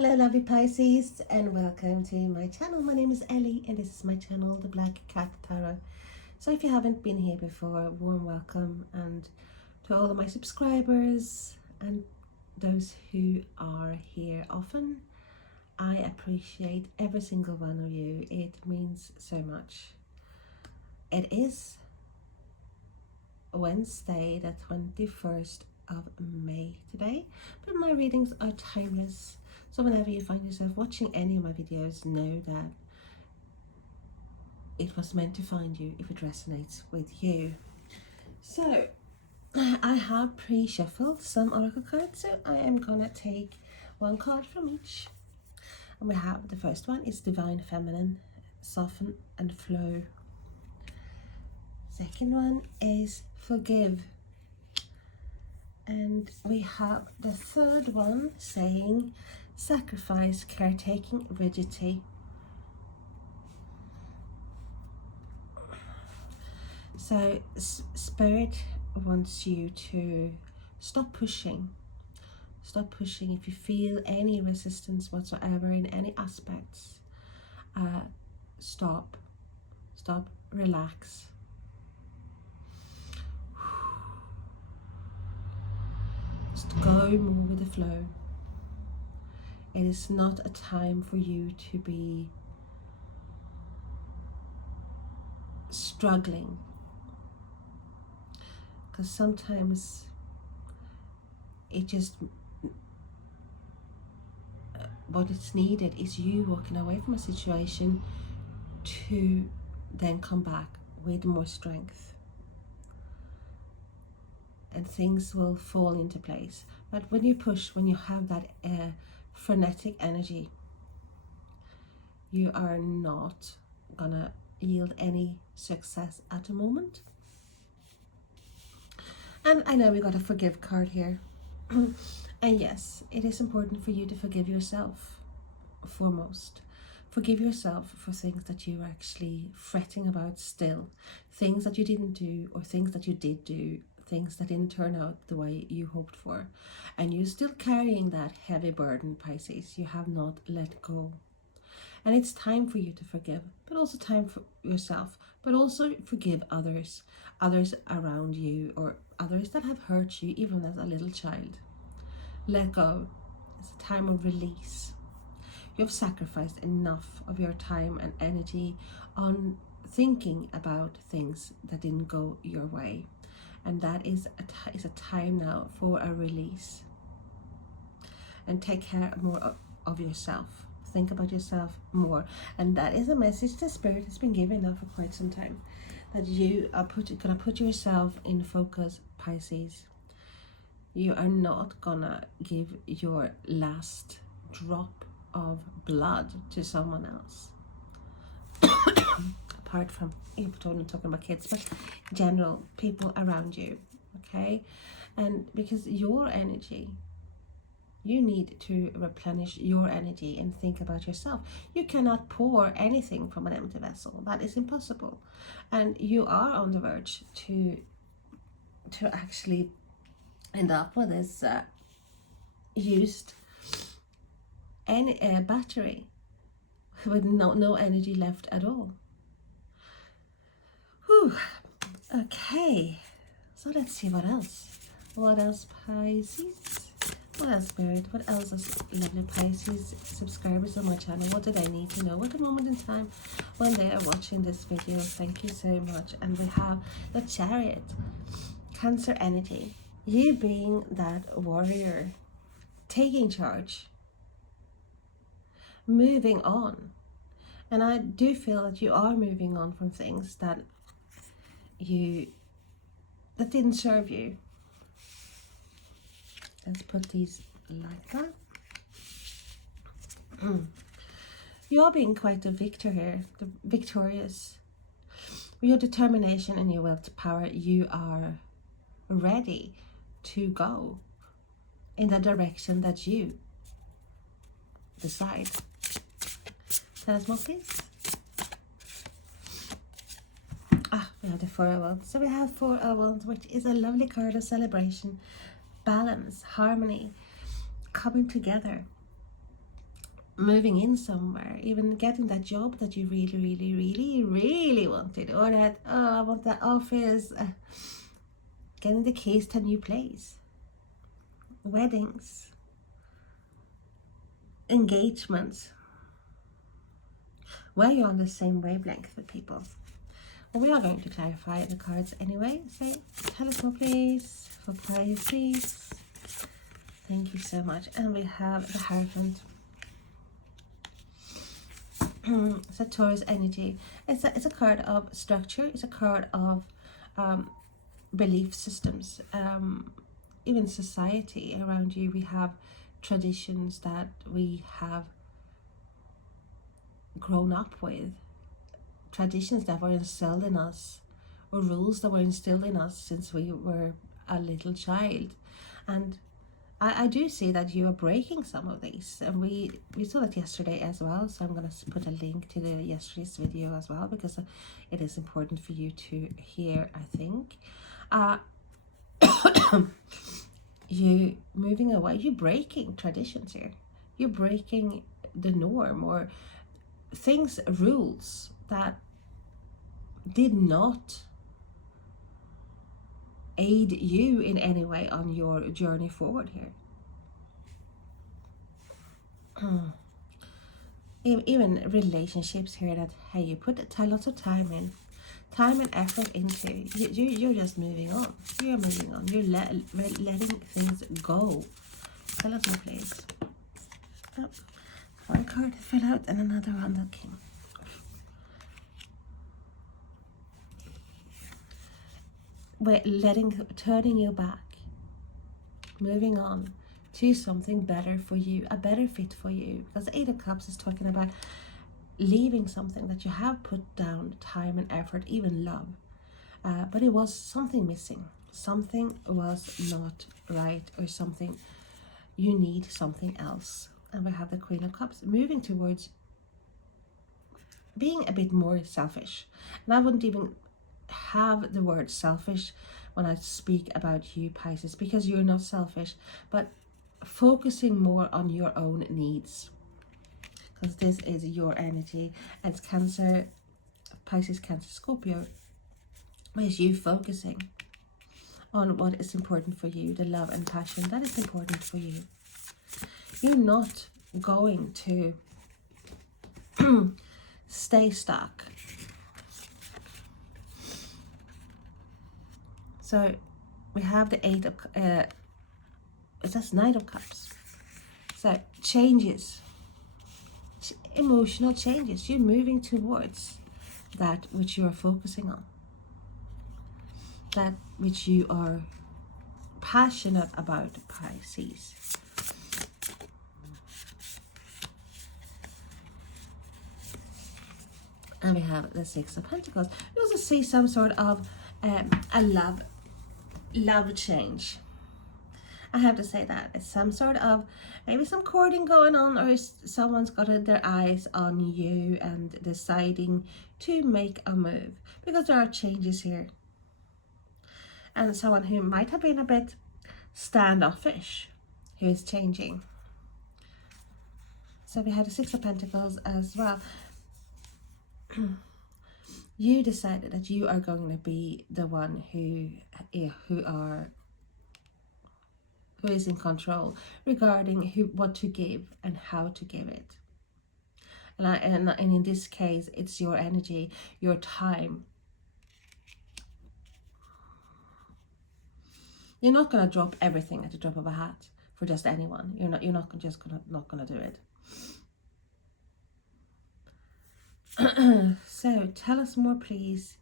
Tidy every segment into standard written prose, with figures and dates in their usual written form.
Hello lovely Pisces and welcome to my channel. My name is Ellie and this is my channel, The Black Cat Tarot. So if you haven't been here before, warm welcome, and to all of my subscribers and those who are here often, I appreciate every single one of you. It means so much. It is Wednesday the 21st of May today, but my readings are timeless. So whenever you find yourself watching any of my videos, know that it was meant to find you if it resonates with you. So I have pre-shuffled some oracle cards, so I am gonna take one card from each. And we have the first one is Divine Feminine, Soften and Flow. Second one is Forgive. And we have the third one saying Sacrifice, Caretaking, Rigidity. So Spirit wants you to stop pushing. Stop pushing. If you feel any resistance whatsoever in any aspects, stop, relax. Just go more with the flow. It is not a time for you to be struggling, because sometimes it just what is needed is you walking away from a situation to then come back with more strength, and things will fall into place. But when you push, when you have that frenetic energy, you are not gonna yield any success at the moment. And I know we got a forgive card here. And yes, it is important for you to forgive yourself foremost. Forgive yourself for things that you're actually fretting about still, things that you didn't do or things that you did do, things that didn't turn out the way you hoped for, and you're still carrying that heavy burden, Pisces. You have not let go. And it's time for you to forgive, but also time for yourself, but also forgive others around you, or others that have hurt you even as a little child. Let go. It's a time of release. You have sacrificed enough of your time and energy on thinking about things that didn't go your way. And that is a time now for a release. And take care more of yourself. Think about yourself more. And that is a message the Spirit has been giving now for quite some time. That you are gonna put yourself in focus, Pisces. You are not gonna give your last drop of blood to someone else. Apart from, I'm talking about kids, but general people around you, okay? And because your energy, you need to replenish your energy and think about yourself. You cannot pour anything from an empty vessel. That is impossible. And you are on the verge to actually end up with this used battery with no energy left at all. Whew. Okay, so let's see what else. What else, Pisces? What else, Spirit? What else is lovely Pisces subscribers on my channel? What do they need to know at the moment in time when they are watching this video? Thank you so much. And we have the Chariot, Cancer energy. You being that warrior, taking charge, moving on. And I do feel that you are moving on from things that didn't serve you. Let's put these like that. You are being quite a victor here, victorious. With your determination and your willpower, you are ready to go in the direction that you decide. Tell us more, please. We have the Four of Wands. So we have Four of Wands, which is a lovely card of celebration, balance, harmony, coming together. moving in somewhere, even getting that job that you really wanted, or that, oh, I want that office, getting the keys to a new place, weddings, engagements, where you're on the same wavelength with people. Well, we are going to clarify the cards anyway. So tell us more please for Pisces. Thank you so much. And we have the Hierophant. It's a Taurus energy. It's a card of structure. It's a card of belief systems. Even society around you, we have traditions that we have grown up with, traditions that were instilled in us, or rules that were instilled in us since we were a little child. And I do see that you are breaking some of these, and we saw that yesterday as well, so I'm going to put a link to the yesterday's video as well, because it is important for you to hear, I think. You moving away, you're breaking traditions here, you're breaking the norm, or things, rules that did not aid you in any way on your journey forward here. Even relationships here that, hey, you put lots of time and effort into, you're just moving on. You're moving on. You're letting things go. Tell us more, please. Oh, one card fell out and another one that came. Turning you back, moving on to something better for you, a better fit for you, because Eight of Cups is talking about leaving something that you have put down time and effort, even love, but it was something missing, something was not right, or something, you need something else. And we have the Queen of Cups moving towards being a bit more selfish. And I wouldn't even have the word selfish when I speak about you, Pisces, because you're not selfish, but focusing more on your own needs, because this is your energy. It's Cancer, Pisces, Cancer, Scorpio, is you focusing on what is important for you, the love and passion that is important for you. You're not going to stay stuck. So we have the Eight of it says Knight of Cups. So changes, emotional changes. You're moving towards that which you are focusing on, that which you are passionate about, Pisces. And we have the Six of Pentacles. We also see some sort of a love change. I have to say that it's some sort of, maybe some courting going on, or someone's got their eyes on you and deciding to make a move, because there are changes here. And someone who might have been a bit standoffish, who is changing. So we had the Six of Pentacles as well. You decided that you are going to be the one who is in control regarding what to give and how to give it. And in this case, it's your energy, your time. You're not going to drop everything at the drop of a hat for just anyone. You're not gonna do it. So tell us more, please.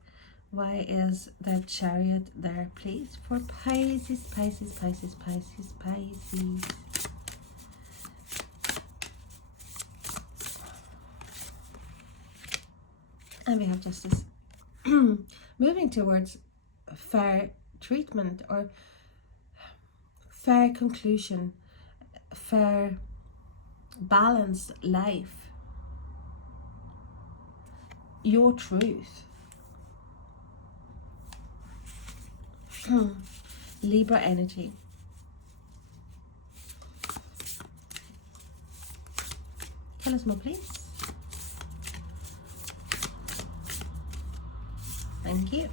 Why is the Chariot there, please, for Pisces, Pisces, Pisces, Pisces, Pisces? And we have Justice. Moving towards fair treatment, or fair conclusion, fair balanced life. Your truth. Libra energy. Tell us more, please. Thank you.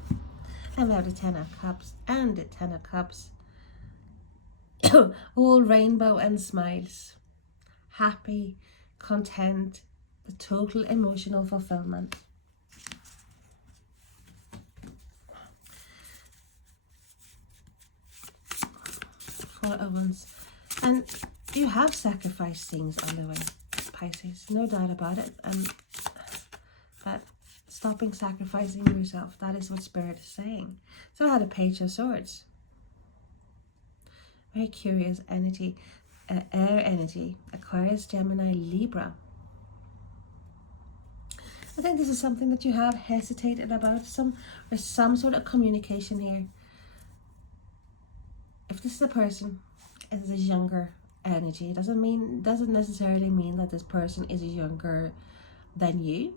And we have the Ten of Cups and the Ten of Cups. All rainbow and smiles. Happy, content, the total emotional fulfillment. Four of Wands. And you have sacrificed things on the way, Pisces. No doubt about it. But stopping sacrificing yourself, that is what Spirit is saying. So I had a Page of Swords. Very curious energy. Air energy. Aquarius, Gemini, Libra. I think this is something that you have hesitated about. Some sort of communication here. If this is a person, it is a younger energy. It doesn't necessarily mean that this person is younger than you.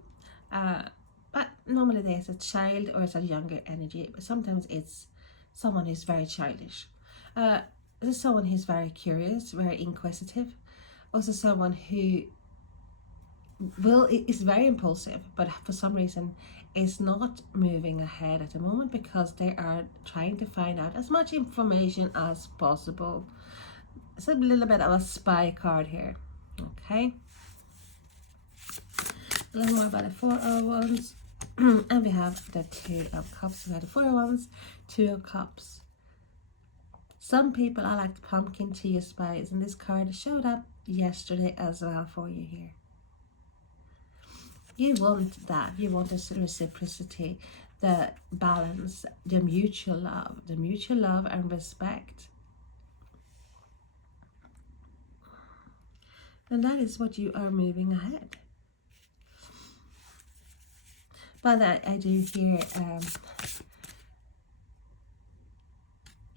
But normally there's a child or it's a younger energy. Sometimes it's someone who's very childish. This is someone who's very curious, very inquisitive. Also someone who is very impulsive, but for some reason is not moving ahead at the moment because they are trying to find out as much information as possible. It's a little bit of a spy card here. Okay. A little more about the Four of Wands. And we have the Two of Cups. We have the Four of Wands, Two of Cups. Some people are like the pumpkin to your spies, and this card showed up yesterday as well for you here. You want that. You want this reciprocity, the balance, the mutual love and respect. And that is what you are moving ahead. But I do hear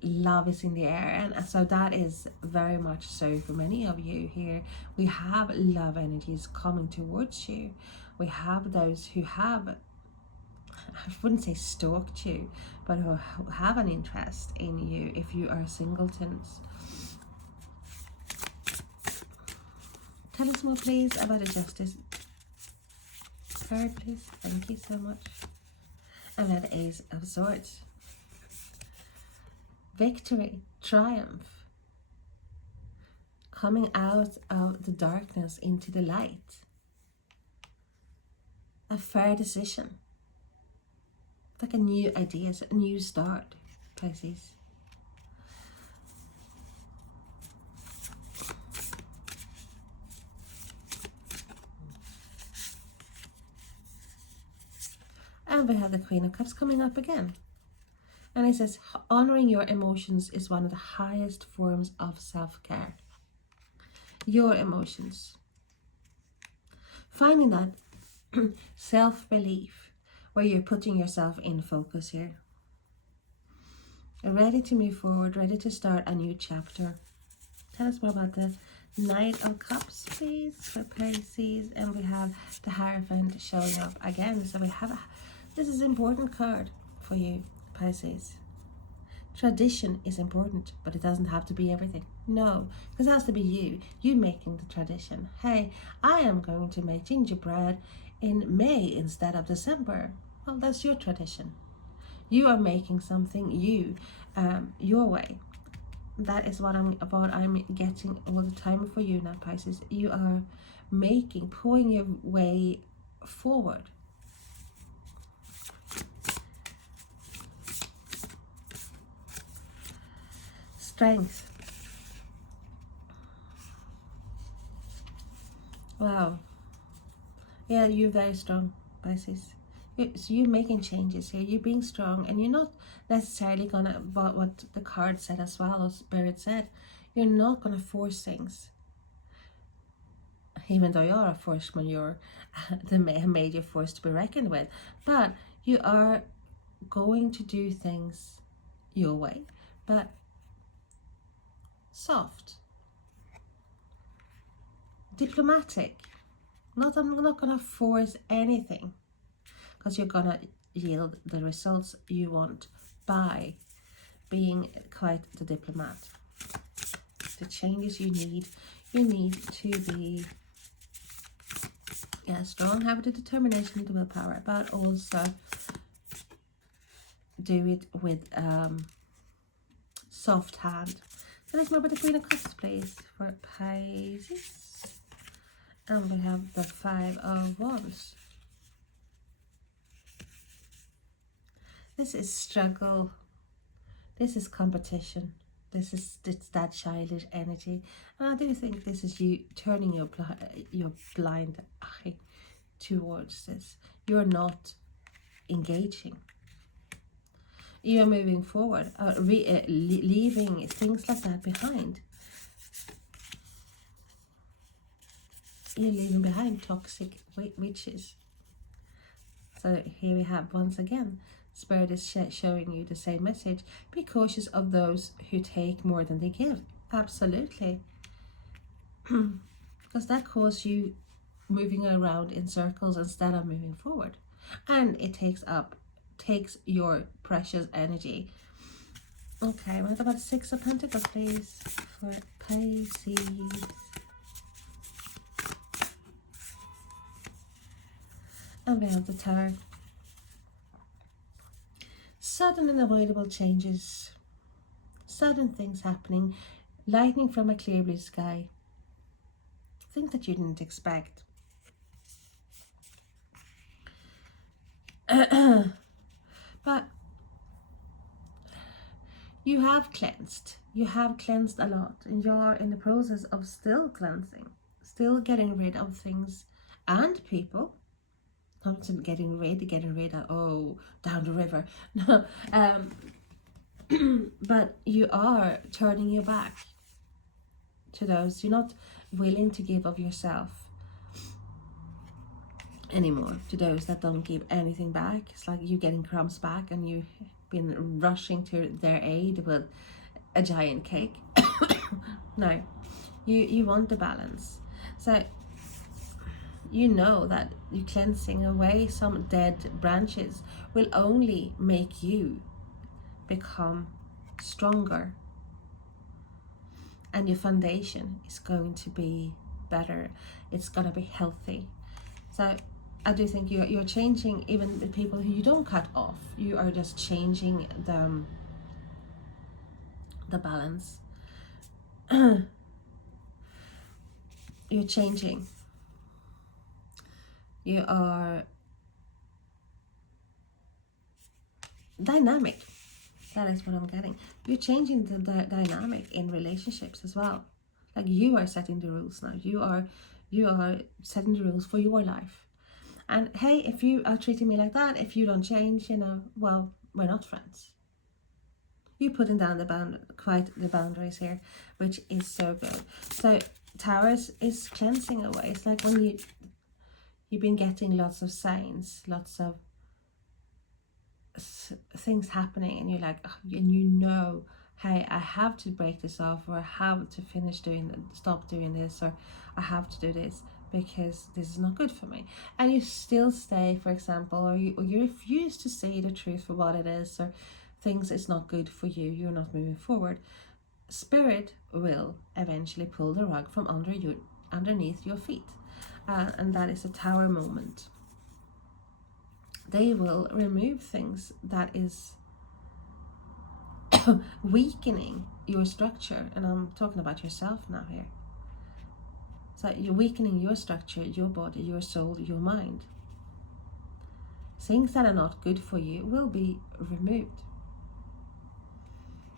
love is in the air, and so that is very much so for many of you here. We have love energies coming towards you. We have those who have, I wouldn't say stalked you, but who have an interest in you if you are singletons. Tell us more, please, about the Justice card, please. Thank you so much. And then the Ace of Swords. Victory, triumph. Coming out of the darkness into the light. A fair decision. Like a new idea, a new start, Pisces. And we have the Queen of Cups coming up again. And it says, honoring your emotions is one of the highest forms of self-care. Your emotions. Finding that self-belief where you're putting yourself in focus here. You're ready to move forward, ready to start a new chapter. Tell us more about the Knight of Cups, please, for Pisces. And we have the Hierophant showing up again. So we have this is an important card for you, Pisces. Tradition is important, but it doesn't have to be everything. No, because it has to be you making the tradition. Hey, I am going to make gingerbread in May instead of December. Well, that's your tradition. You are making something your way. That is what I'm getting all the time for you now, Pisces. You are pulling your way forward. Strength. Wow. Yeah, you're very strong, Pisces. So you're making changes here. You're being strong, and you're not necessarily gonna, but what the card said as well, or Spirit said, you're not gonna force things. Even though you are a force majeure, the major force to be reckoned with, but you are going to do things your way, but soft, diplomatic. I'm not gonna force anything, because you're gonna yield the results you want by being quite the diplomat. The changes you need to be Yeah, strong, have the determination and the willpower, but also do it with soft hand. So let's move with the Queen of Cups, please, for Pisces. And we have the Five of Wands. This is struggle. This is competition. It's that childish energy. And I do think this is you turning your blind eye towards this. You're not engaging. You're moving forward, leaving things like that behind. You're leaving behind toxic witches. So here we have, once again, Spirit is showing you the same message. Be cautious of those who take more than they give. Absolutely. Because that causes you moving around in circles instead of moving forward. And it takes your precious energy. Okay, what about 6 of Pentacles, please, for Pisces? And we have the Tower. Sudden and avoidable changes. Sudden things happening. Lightning from a clear blue sky. Things that you didn't expect. But you have cleansed. You have cleansed a lot. And you're in the process of still cleansing. Still getting rid of things and people. Not getting rid of, oh, down the river. No, but you are turning your back to those. You're not willing to give of yourself anymore to those that don't give anything back. It's like you getting crumbs back and you've been rushing to their aid with a giant cake. No, you want the balance. So you know that you cleansing away some dead branches will only make you become stronger, and your foundation is going to be better. It's going to be healthy. So I do think you're changing even the people who you don't cut off. You are just changing the balance. You're changing. You are dynamic. That is what I'm getting. You're changing the dynamic in relationships as well. Like you are setting the rules now. You are setting the rules for your life. And hey, if you are treating me like that, if you don't change, well, we're not friends. You're putting down the boundaries here, which is so good. So Towers is cleansing away. It's like when you've been getting lots of signs, lots of things happening, and you're like, and hey, I have to break this off, or I have to stop doing this, or I have to do this because this is not good for me. And you still stay, for example, or you refuse to say the truth for what it is, or things it's not good for you, you're not moving forward. Spirit will eventually pull the rug from underneath your feet, and that is a Tower moment. They will remove things that is weakening your structure, and I'm talking about yourself now here. So you're weakening your structure, your body, your soul, your mind. Things that are not good for you will be removed.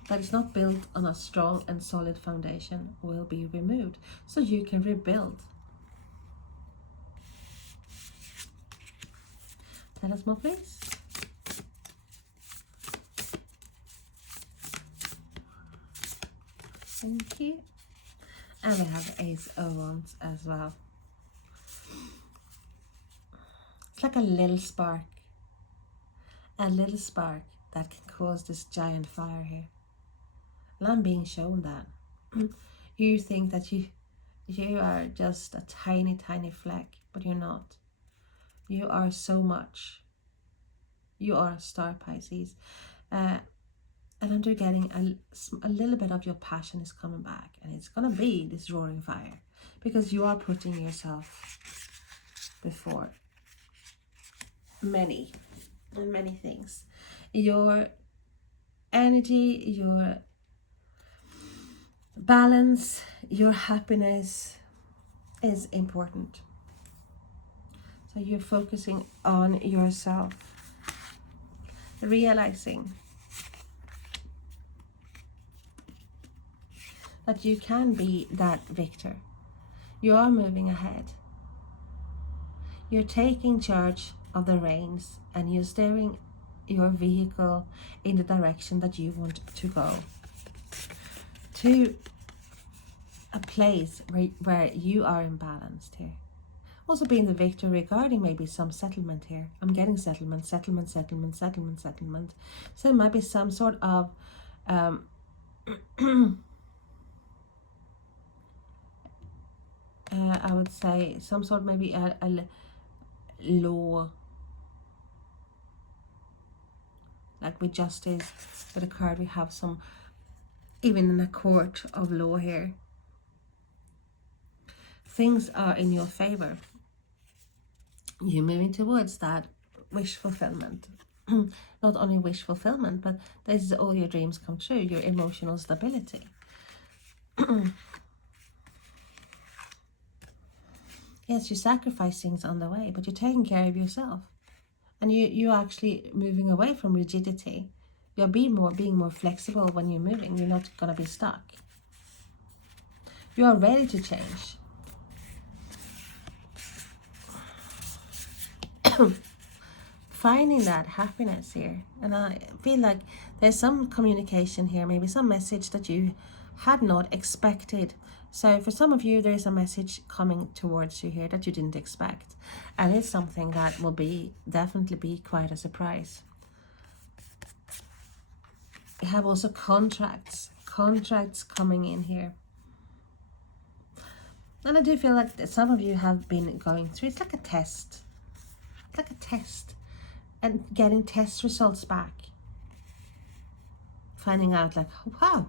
That is not built on a strong and solid foundation will be removed, so you can rebuild. Tell us more, please. Thank you. And we have Ace of Wands as well. It's like a little spark that can cause this giant fire here. And I'm being shown that you think that you are just a tiny fleck, but you're not. You are so much. You are a star, Pisces. And I'm getting a little bit of your passion is coming back, and it's going to be this roaring fire because you are putting yourself before many things. Your energy, your balance, your happiness is important. So you're focusing on yourself, realizing that you can be that victor. You are moving ahead. You're taking charge of the reins and you're steering your vehicle in the direction that you want to go, to a place where you are imbalanced here. Also being the victor regarding maybe some settlement here. I'm getting settlement. So there might be some sort of I would say some sort of maybe a law, like with justice, with a card we have some, even in a court of law here. Things are in your favor. You're moving towards that wish fulfillment. Not only wish fulfillment, but this is all your dreams come true, your emotional stability. Yes, you sacrifice things on the way, but you're taking care of yourself. And you're actually moving away from rigidity. You're being more flexible when you're moving. You're not going to be stuck. You are ready to change. Finding that happiness here. And I feel like there's some communication here, maybe some message that you had not expected. So for some of you, there's a message coming towards you here that you didn't expect. And it's something that will definitely be quite a surprise. You have also contracts coming in here. And I do feel like some of you have been going through, it's like a test. It's like a test. And getting test results back. Finding out like, wow,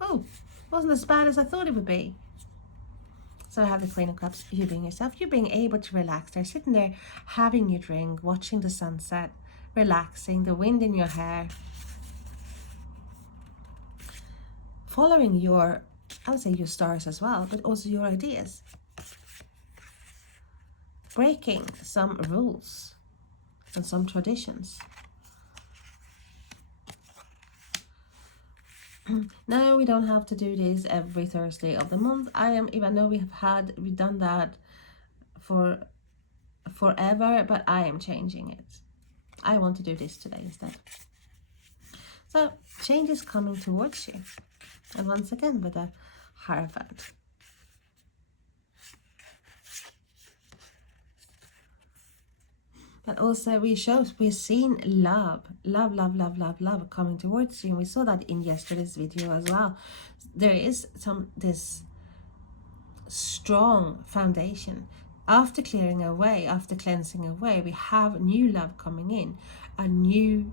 oh, wasn't as bad as I thought it would be. So I have the Queen of Cups, you being yourself, you being able to relax there, sitting there, having your drink, watching the sunset, relaxing, the wind in your hair. Following your, I would say your stars as well, but also your ideas. Breaking some rules and some traditions. No, we don't have to do this every Thursday of the month. Even though we've done that for forever, but I am changing it. I want to do this today instead. So change is coming towards you. And once again with a Hierophant. But also we've seen love coming towards you. And we saw that in yesterday's video as well. There is this strong foundation. After clearing away, after cleansing away, we have new love coming in. A new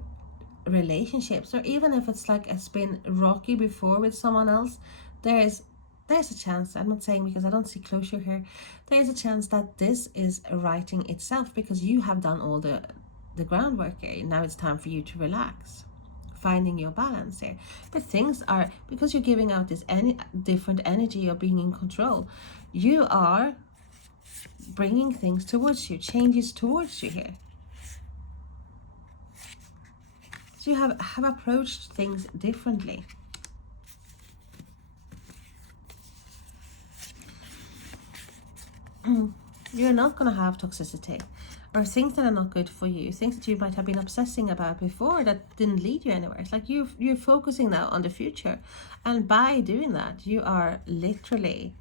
relationships, or even if it's like it's been rocky before with someone else, there's a chance, I'm not saying because I don't see closure here, there's a chance that this is writing itself because you have done all the groundwork here. Now it's time for you to relax, finding your balance here. But things are, because you're giving out this different energy of being in control, you are bringing things towards you, changes towards you here. So you have approached things differently. You're not going to have toxicity or things that are not good for you, things that you might have been obsessing about before that didn't lead you anywhere. It's like you're focusing now on the future, and by doing that you are literally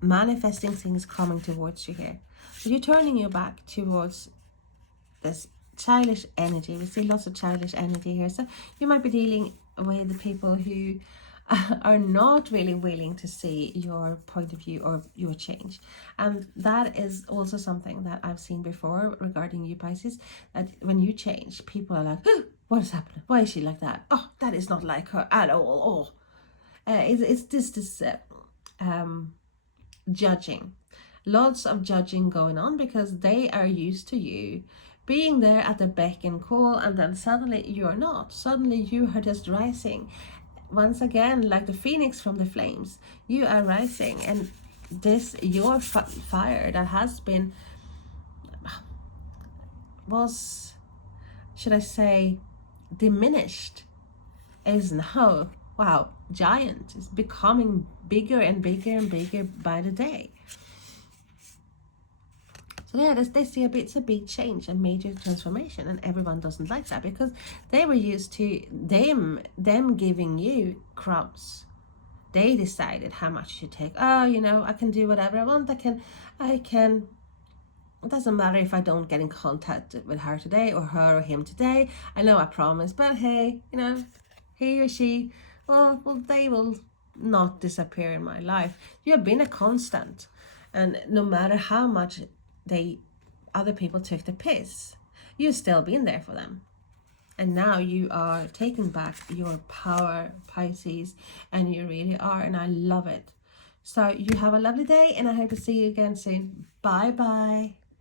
manifesting things coming towards you here. So you're turning your back towards this childish energy. We see lots of childish energy here. So you might be dealing with the people who are not really willing to see your point of view or your change. And that is also something that I've seen before regarding you, Pisces, that when you change, people are like, oh, what is happening? Why is she like that? Oh, that is not like her at all. Oh, it's this judging. lots of judging going on, because they are used to you being there at the beck and call, and then suddenly you're not. Suddenly you are just rising. Once again, like the phoenix from the flames, you are rising, and this, your fire that has been, was, should I say, diminished, is now, wow, giant. It's becoming bigger and bigger and bigger by the day. So yeah, they see it's a big change, a major transformation, and everyone doesn't like that, because they were used to them giving you crumbs. They decided how much you take. Oh, you know, I can do whatever I want. I can. It doesn't matter if I don't get in contact with her today, or her or him today. I know I promised, but hey, you know, he or she, well, they will not disappear in my life. You have been a constant, and no matter how much other people took the piss, you've still been there for them. And now you are taking back your power, Pisces, and you really are, and I love it. So you have a lovely day, and I hope to see you again soon. Bye bye.